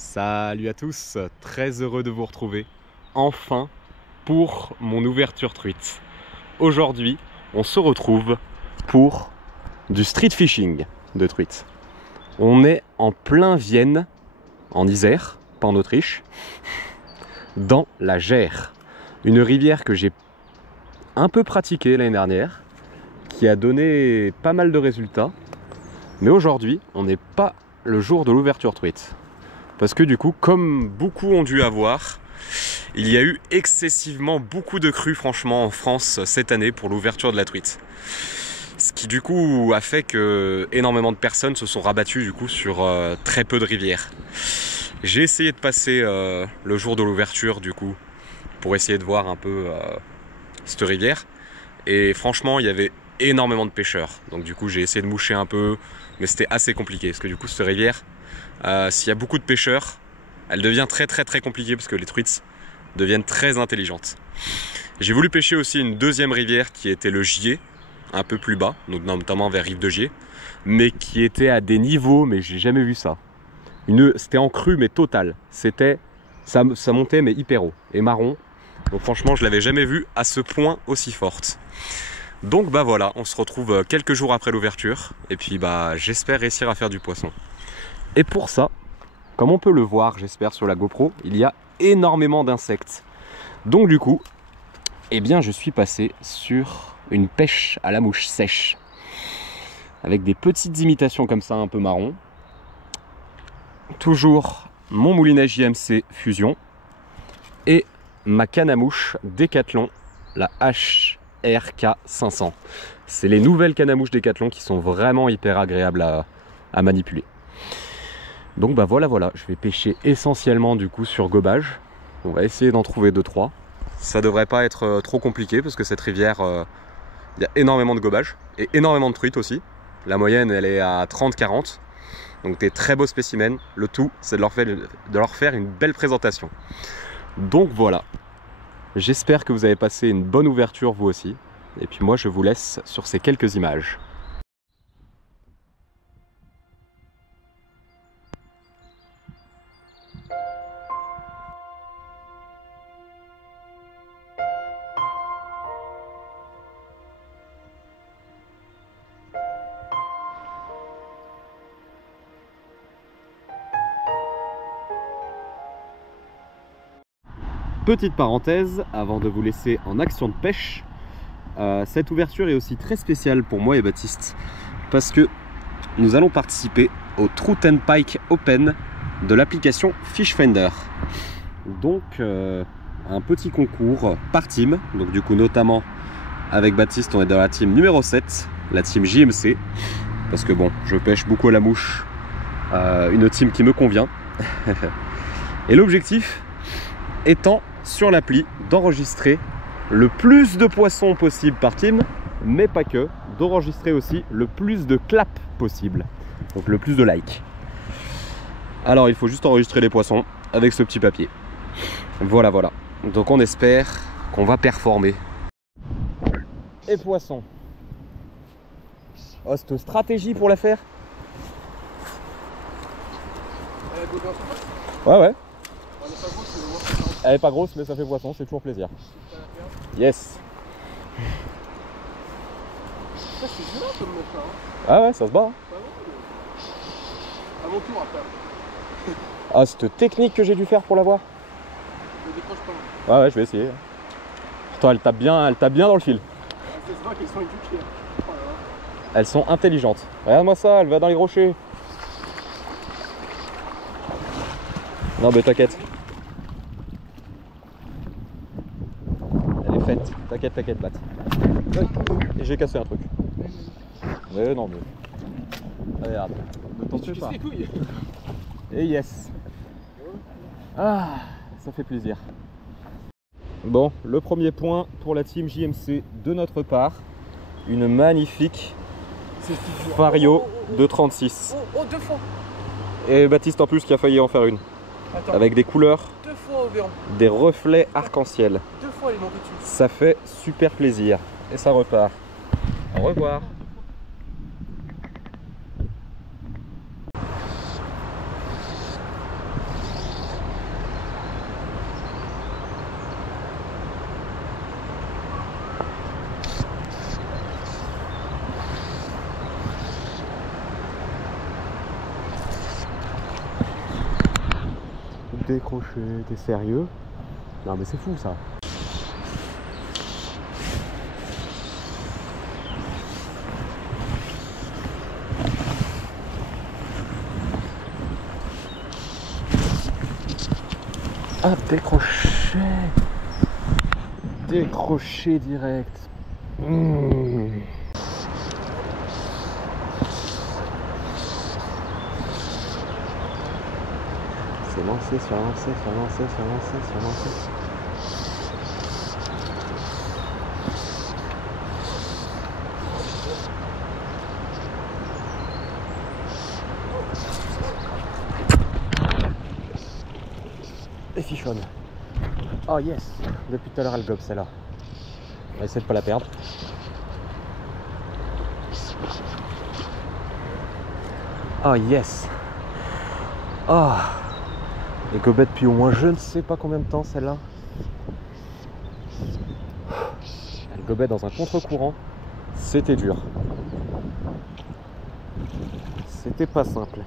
Salut à tous, très heureux de vous retrouver enfin pour mon ouverture truite. Aujourd'hui, on se retrouve pour du street fishing de truite. On est en plein Vienne, en Isère, pas en Autriche, dans la Gers, une rivière que j'ai un peu pratiquée l'année dernière, qui a donné pas mal de résultats. Mais aujourd'hui, on n'est pas le jour de l'ouverture truite. Parce que du coup, comme beaucoup ont dû avoir, il y a eu excessivement beaucoup de crues franchement en France cette année pour l'ouverture de la truite. Ce qui du coup a fait que énormément de personnes se sont rabattues du coup sur très peu de rivières. J'ai essayé de passer le jour de l'ouverture du coup pour essayer de voir un peu cette rivière. Et franchement, il y avait énormément de pêcheurs. Donc du coup, j'ai essayé de moucher un peu, mais c'était assez compliqué parce que du coup, cette rivière, s'il y a beaucoup de pêcheurs, elle devient très compliquée parce que les truites deviennent très intelligentes. J'ai voulu pêcher aussi une deuxième rivière qui était le Gier, un peu plus bas, donc notamment vers Rive de Gier, mais qui était à des niveaux, mais j'ai jamais vu ça. C'était en crue mais total. Ça montait mais hyper haut et marron. Donc franchement, je l'avais jamais vu à ce point aussi forte. Donc bah voilà, on se retrouve quelques jours après l'ouverture et puis bah j'espère réussir à faire du poisson. Et pour ça, comme on peut le voir, j'espère sur la GoPro, il y a énormément d'insectes. Donc du coup, eh bien je suis passé sur une pêche à la mouche sèche. Avec des petites imitations comme ça, un peu marron. Toujours mon moulinage JMC Fusion. Et ma canne à mouche Decathlon, la HRK500. C'est les nouvelles cannes à mouche Decathlon qui sont vraiment hyper agréables à manipuler. Donc bah voilà, je vais pêcher essentiellement du coup sur gobage. On va essayer d'en trouver 2-3. Ça devrait pas être trop compliqué parce que cette rivière, il y a énormément de gobage et énormément de truites aussi. La moyenne elle est à 30-40. Donc des très beaux spécimens. Le tout c'est de leur faire une belle présentation. Donc voilà. J'espère que vous avez passé une bonne ouverture vous aussi. Et puis moi je vous laisse sur ces quelques images. Petite parenthèse avant de vous laisser en action de pêche, cette ouverture est aussi très spéciale pour moi et Baptiste parce que nous allons participer au Trout and Pike Open de l'application Fishfinder. Donc un petit concours par team, donc du coup notamment avec Baptiste on est dans la team numéro 7, la team JMC, parce que bon je pêche beaucoup à la mouche, une team qui me convient. Et l'objectif étant sur l'appli d'enregistrer le plus de poissons possible par team, mais pas que, d'enregistrer aussi le plus de claps possible, donc le plus de likes. Alors il faut juste enregistrer les poissons avec ce petit papier. Voilà, donc on espère qu'on va performer. Et poisson. Oh, cette stratégie pour la faire. Ouais. Elle est pas grosse mais ça fait poisson, c'est toujours plaisir. Yes. C'est violent comme ça. Ah ouais, ça se bat. À mon tour après. Ah, cette technique que j'ai dû faire pour l'avoir. Je décroche pas. Ouais, je vais essayer. Putain, elle tape bien dans le fil. C'est vrai qu'elles sont éduquées. Elles sont intelligentes. Regarde-moi ça, elle va dans les rochers. Non mais t'inquiète. Elle est faite. T'inquiète, Bat. Et j'ai cassé un truc. Mais non mais... Regarde. Ne t'en fais pas. Et yes. Ah, ça fait plaisir. Bon, le premier point pour la team JMC de notre part. Une magnifique Fario de 36. Oh, 2 fois. Et Baptiste en plus qui a failli en faire une. Attends. Avec des couleurs, 2 fois au verre. des reflets arc-en-ciel. 2 fois elle est montée dessus. Ça fait super plaisir. Et ça repart. Au revoir. décroché, t'es sérieux? Non mais c'est fou ça. Ah, décroché. Décroché direct. C'est lancé, sur lancé, sur lancé, sur lancé, sur lancé. Et fichonne. Oh yes. Depuis tout à l'heure elle gobe celle-là. On va essayer de pas la perdre. Oh yes. Oh. Elle gobait depuis au moins je ne sais pas combien de temps celle-là. Elle gobait dans un contre-courant. C'était dur. C'était pas simple.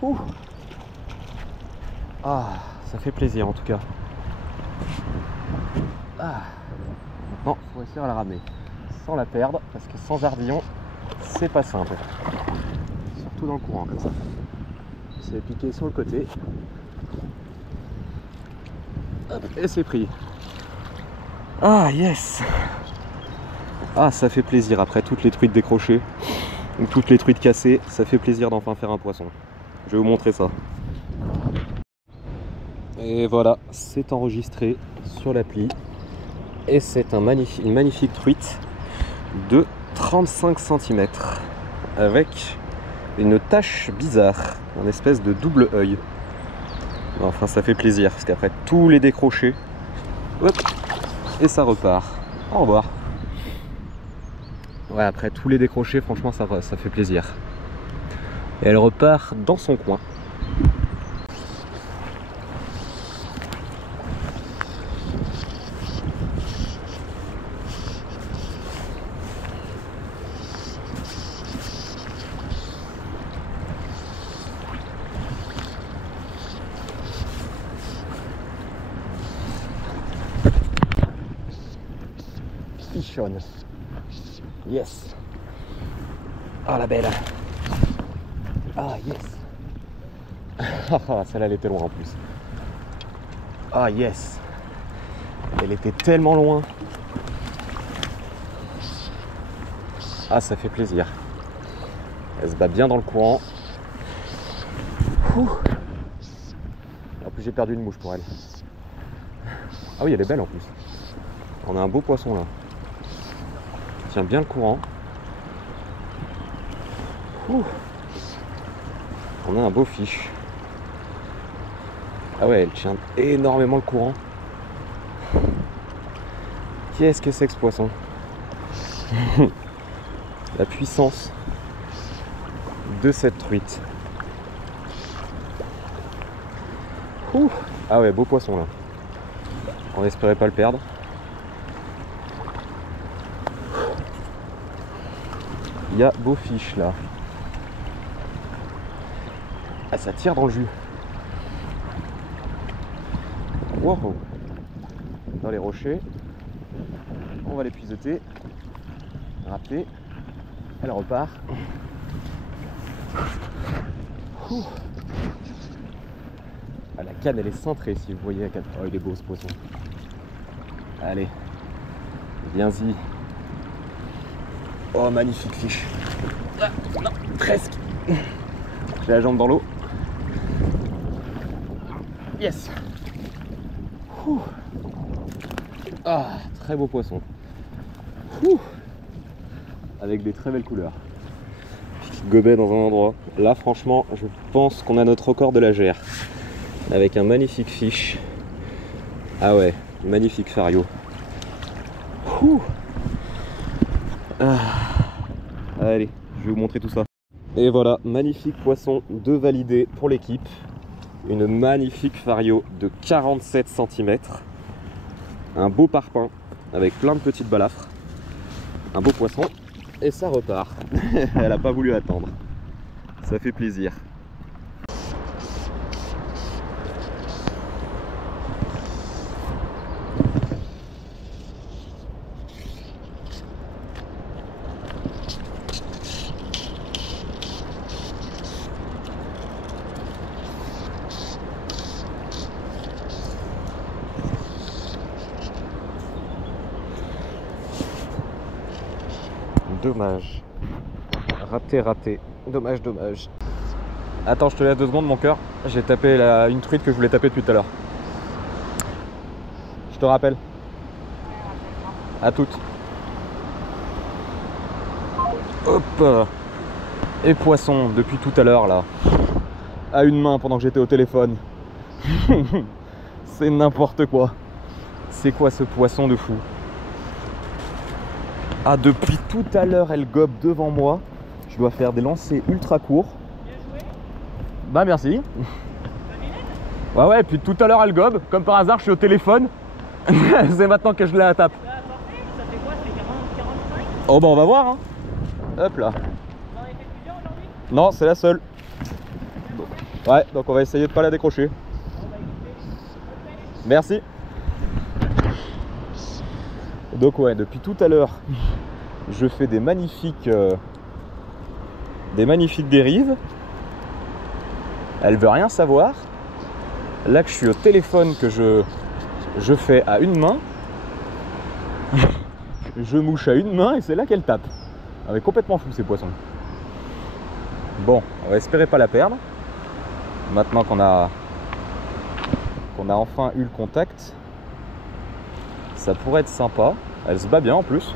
Ouh. Ah, ça fait plaisir en tout cas. Ah. Maintenant, il faut réussir à la ramener sans la perdre, parce que sans ardillon, c'est pas simple. Surtout dans le courant comme ça. C'est piqué sur le côté. Hop, et c'est pris. Ah yes. Ah, ça fait plaisir après toutes les truites décrochées ou toutes les truites cassées, ça fait plaisir d'enfin faire un poisson. Je vais vous montrer ça. Et voilà, c'est enregistré sur l'appli. Et c'est une magnifique truite de 35 cm avec une tache bizarre, une espèce de double œil. Enfin, ça fait plaisir parce qu'après tous les décrochés, hop, et ça repart. Au revoir. Ouais, après tous les décrochés, franchement, ça fait plaisir. Et elle repart dans son coin. Fichonne. Yes. Ah la belle. Ah yes. Ah celle-là elle était loin en plus. Ah yes. Elle était tellement loin. Ah ça fait plaisir. Elle se bat bien dans le courant. Ouh. En plus j'ai perdu une mouche pour elle. Ah oui elle est belle en plus. On a un beau poisson là. Tient bien le courant. Ouh. On a un beau fiche. Ah ouais, elle tient énormément le courant. Qu'est-ce que c'est que ce poisson? La puissance de cette truite. Ouh. Ah ouais, beau poisson là. On n'espérait pas le perdre. Il y a beau fiche là. Ah ça tire dans le jus. Wow. Dans les rochers. On va les pisoter. Râper. Elle repart. Ouh. Ah, la canne elle est cintrée si vous voyez la canne. Oh il est beau ce poisson. Allez. Viens-y. Oh magnifique fiche. Ah, non, presque. J'ai la jambe dans l'eau. Yes. Ouh. Ah, très beau poisson. Ouh. Avec des très belles couleurs. Petite gobet dans un endroit. Là franchement je pense qu'on a notre record de la gère. Avec un magnifique fiche. Ah ouais, magnifique fario. Ouh. Ah. Allez, je vais vous montrer tout ça. Et voilà, magnifique poisson de validé pour l'équipe. Une magnifique fario de 47 cm. Un beau parpaing avec plein de petites balafres. Un beau poisson. Et ça repart. Elle n'a pas voulu attendre. Ça fait plaisir. dommage. Raté, raté. Dommage, dommage. Attends, je te laisse 2 secondes, mon cœur. J'ai tapé une truite que je voulais taper depuis tout à l'heure. Je te rappelle. À toutes. Hop. Et poisson, depuis tout à l'heure, là. À une main pendant que j'étais au téléphone. C'est n'importe quoi. C'est quoi ce poisson de fou? Ah, depuis tout à l'heure, elle gobe devant moi. Je dois faire des lancers ultra courts. Bien joué. Bah merci. Ouais, ouais, et puis tout à l'heure, elle gobe. Comme par hasard, je suis au téléphone. C'est maintenant que je la tape. Ça fait quoi? Ça fait 45? Oh bah on va voir, hein. Hop là. Vous en avez fait plusieurs aujourd'hui? Non, c'est la seule. Ouais, donc on va essayer de pas la décrocher. Merci. Donc ouais, depuis tout à l'heure, je fais des magnifiques dérives. Elle veut rien savoir. Là que je suis au téléphone, que je fais à une main, je mouche à une main et c'est là qu'elle tape. Ah mais complètement fou ces poissons. Bon, on va espérer pas la perdre. Maintenant qu'on a enfin eu le contact, ça pourrait être sympa. Elle se bat bien en plus.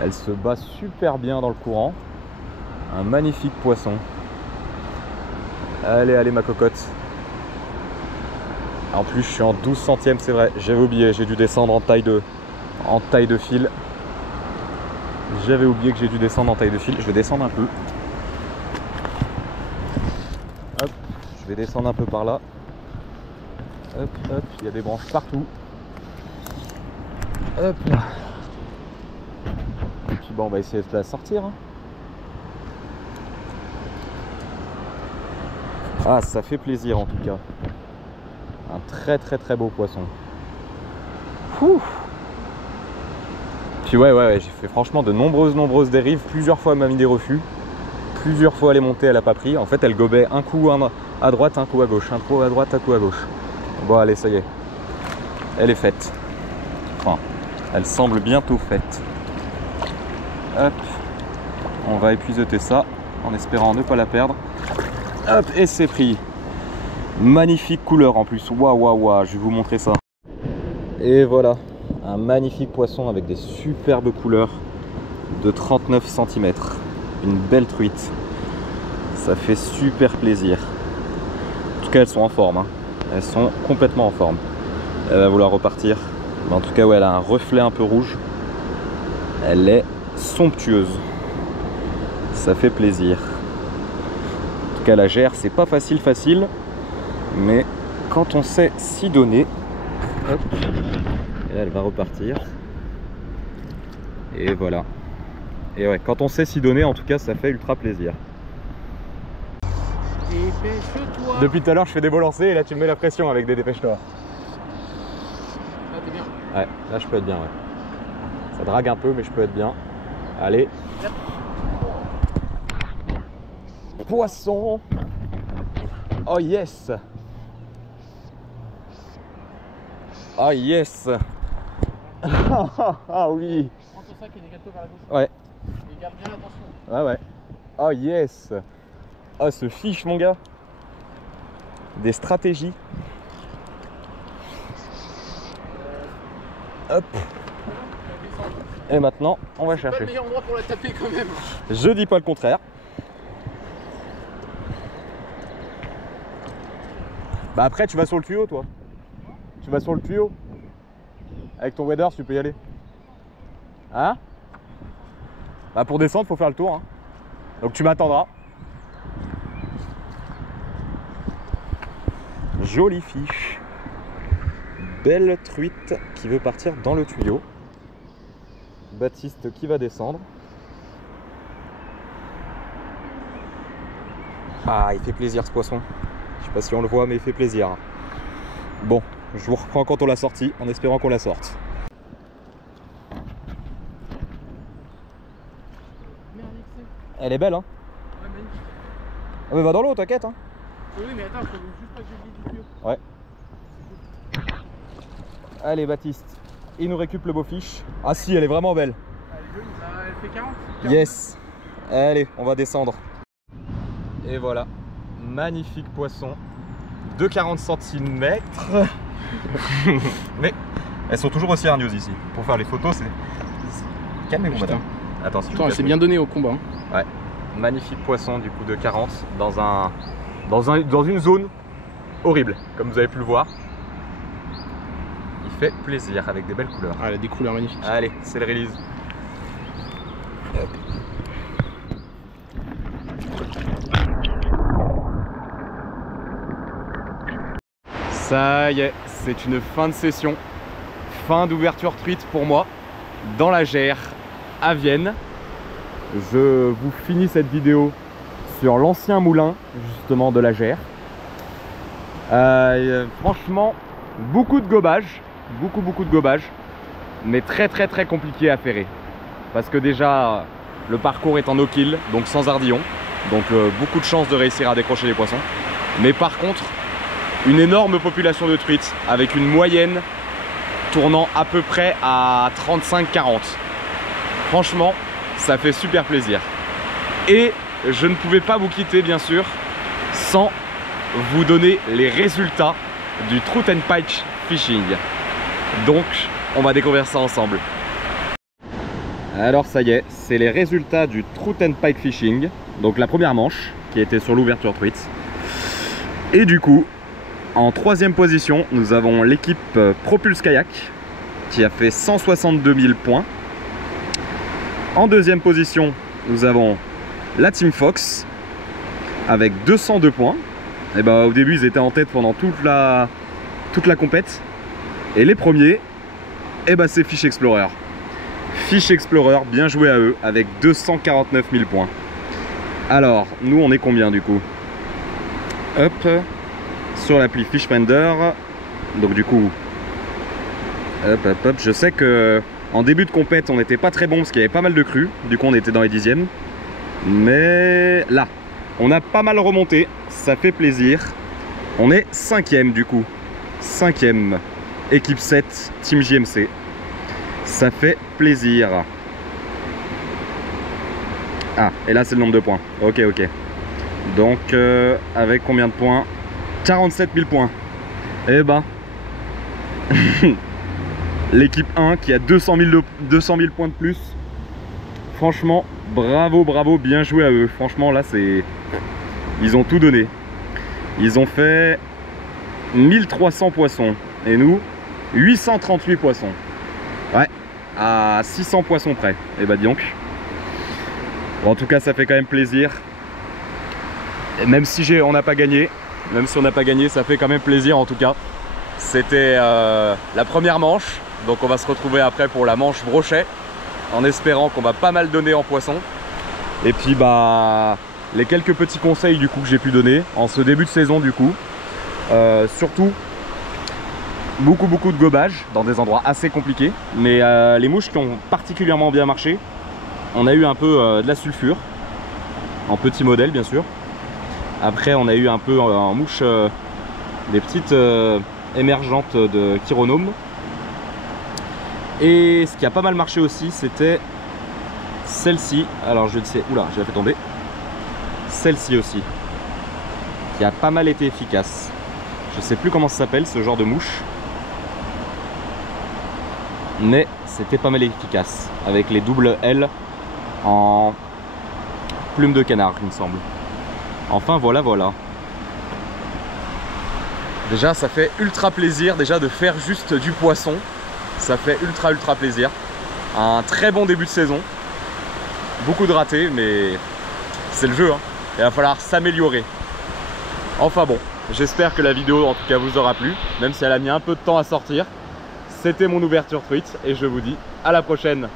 Elle se bat super bien dans le courant. Un magnifique poisson. Allez, allez ma cocotte. En plus je suis en 12 centièmes, c'est vrai. J'avais oublié, j'ai dû descendre en taille de fil. J'avais oublié que j'ai dû descendre en taille de fil. Je vais descendre un peu. Hop, je vais descendre un peu par là. Hop, hop, il y a des branches partout. Hop là. Et puis bon, on va essayer de la sortir. Ah, ça fait plaisir en tout cas. Un très beau poisson. Ouh. Puis ouais, j'ai fait franchement de nombreuses dérives. Plusieurs fois elle m'a mis des refus. Plusieurs fois elle est montée, elle a pas pris. En fait elle gobait un coup à droite, un coup à gauche. Un coup à droite, un coup à gauche. Bon allez, ça y est. Elle est faite. Enfin, elle semble bientôt faite. Hop. On va épuiser ça en espérant ne pas la perdre. Hop, et c'est pris. Magnifique couleur en plus. Waouh, je vais vous montrer ça. Et voilà. Un magnifique poisson avec des superbes couleurs de 39 cm. Une belle truite. Ça fait super plaisir. En tout cas, elles sont en forme. Elles sont complètement en forme. Elle va vouloir repartir. Mais en tout cas, ouais, elle a un reflet un peu rouge. Elle est somptueuse. Ça fait plaisir. En tout cas, la gère, c'est pas facile. Mais quand on sait s'y donner, hop, et là elle va repartir. Et voilà. Et ouais, quand on sait s'y donner, en tout cas, ça fait ultra plaisir. Dépêche-toi. Depuis tout à l'heure, je fais des beaux lancers et là, tu me mets la pression avec des dépêche-toi. Là, t'es bien. Ouais, là, je peux être bien, ouais. Ça drague un peu, mais je peux être bien. Allez. Poisson. Oh yes. Oh yes. Ah oui. Prends ton sac et dégage-toi vers la gauche. Ouais. Et garde bien l'attention. Ouais. Oh yes. Oh ce fiche mon gars. Des stratégies. Hop. Et maintenant on va chercher. C'est pas le meilleur endroit pour la taper quand même. Je dis pas le contraire. Bah après tu vas sur le tuyau toi. Tu vas sur le tuyau. Avec ton waders tu peux y aller. Hein? Bah pour descendre faut faire le tour hein. Donc tu m'attendras. Jolie fiche. Belle truite qui veut partir dans le tuyau. Baptiste qui va descendre. Ah il fait plaisir ce poisson. Je sais pas si on le voit mais il fait plaisir. Bon, je vous reprends quand on l'a sorti en espérant qu'on la sorte. Elle est belle hein. Ouais, magnifique. Ah mais va dans l'eau t'inquiète hein. Oui mais attends, faut juste pas que je glisse du tuyau. Ouais. Allez Baptiste, il nous récupère le beau fiche. Ah si elle est vraiment belle. Elle est jolie, bah, elle fait 40. Yes. Allez, on va descendre. Et voilà, magnifique poisson de 40 cm. Mais elles sont toujours aussi hargneuses ici. Pour faire les photos, c'est... Calmez-vous, madame. Attention. Attends, elle s'est bien donnée au combat. Hein. Ouais, magnifique poisson du coup de 40 dans une zone horrible, comme vous avez pu le voir. Il fait plaisir avec des belles couleurs. Ah, elle a des couleurs magnifiques. Allez, c'est le release. Hop. Ça y est, c'est une fin de session, fin d'ouverture truite pour moi dans la Gers à Vienne. Je vous finis cette vidéo sur l'ancien moulin justement de la Gers. Franchement, beaucoup de gobage, beaucoup de gobage, mais très compliqué à ferrer. Parce que déjà, le parcours est en no-kill, donc sans ardillon, donc beaucoup de chances de réussir à décrocher les poissons. Mais par contre, une énorme population de truites avec une moyenne tournant à peu près à 35-40. Franchement, ça fait super plaisir. Et je ne pouvais pas vous quitter bien sûr sans vous donner les résultats du Trout and Pike Fishing. Donc on va découvrir ça ensemble. Alors ça y est, c'est les résultats du Trout and Pike Fishing. Donc la première manche qui était sur l'ouverture truite. Et du coup, en troisième position, nous avons l'équipe Propulse Kayak qui a fait 162 000 points. En deuxième position, nous avons la Team Fox avec 202 points. Et bah, au début, ils étaient en tête pendant toute la compète. Et les premiers, et bah, c'est Fish Explorer. Fish Explorer, bien joué à eux, avec 249 000 points. Alors, nous, on est combien du coup? Hop, sur l'appli Fishfinder. Donc du coup, hop, je sais que en début de compète, on n'était pas très bon parce qu'il y avait pas mal de crues. Du coup, on était dans les 10e. Mais là, on a pas mal remonté. Ça fait plaisir. On est 5e du coup. 5e. Équipe 7, Team JMC. Ça fait plaisir. Ah, et là, c'est le nombre de points. Ok. Donc, avec combien de points? 47 000 points. Eh ben, l'équipe 1 qui a 200 000 points de plus. Franchement, bravo, bien joué à eux. Franchement, là, c'est... Ils ont tout donné. Ils ont fait 1300 poissons. Et nous, 838 poissons. Ouais, à 600 poissons près. Et bah, dis donc. Bon, en tout cas, ça fait quand même plaisir. Et même si on n'a pas gagné, ça fait quand même plaisir en tout cas. C'était la première manche, donc on va se retrouver après pour la manche brochet, en espérant qu'on va pas mal donner en poisson. Et puis bah les quelques petits conseils du coup que j'ai pu donner en ce début de saison du coup. Surtout beaucoup de gobage dans des endroits assez compliqués, mais les mouches qui ont particulièrement bien marché, on a eu un peu de la sulfure, en petit modèle bien sûr. Après on a eu un peu en mouche des petites émergentes de chironome. Et ce qui a pas mal marché aussi, c'était celle-ci. Alors je ne sais, oula, je l'ai fait tomber. Celle-ci aussi, qui a pas mal été efficace. Je sais plus comment ça s'appelle ce genre de mouche, mais c'était pas mal efficace avec les doubles L en plume de canard, il me semble. Enfin voilà. Déjà ça fait ultra plaisir déjà de faire juste du poisson. Ça fait ultra plaisir. Un très bon début de saison. Beaucoup de ratés, mais c'est le jeu hein. Il va falloir s'améliorer. Enfin bon, j'espère que la vidéo en tout cas vous aura plu, même si elle a mis un peu de temps à sortir. C'était mon ouverture truite et je vous dis à la prochaine.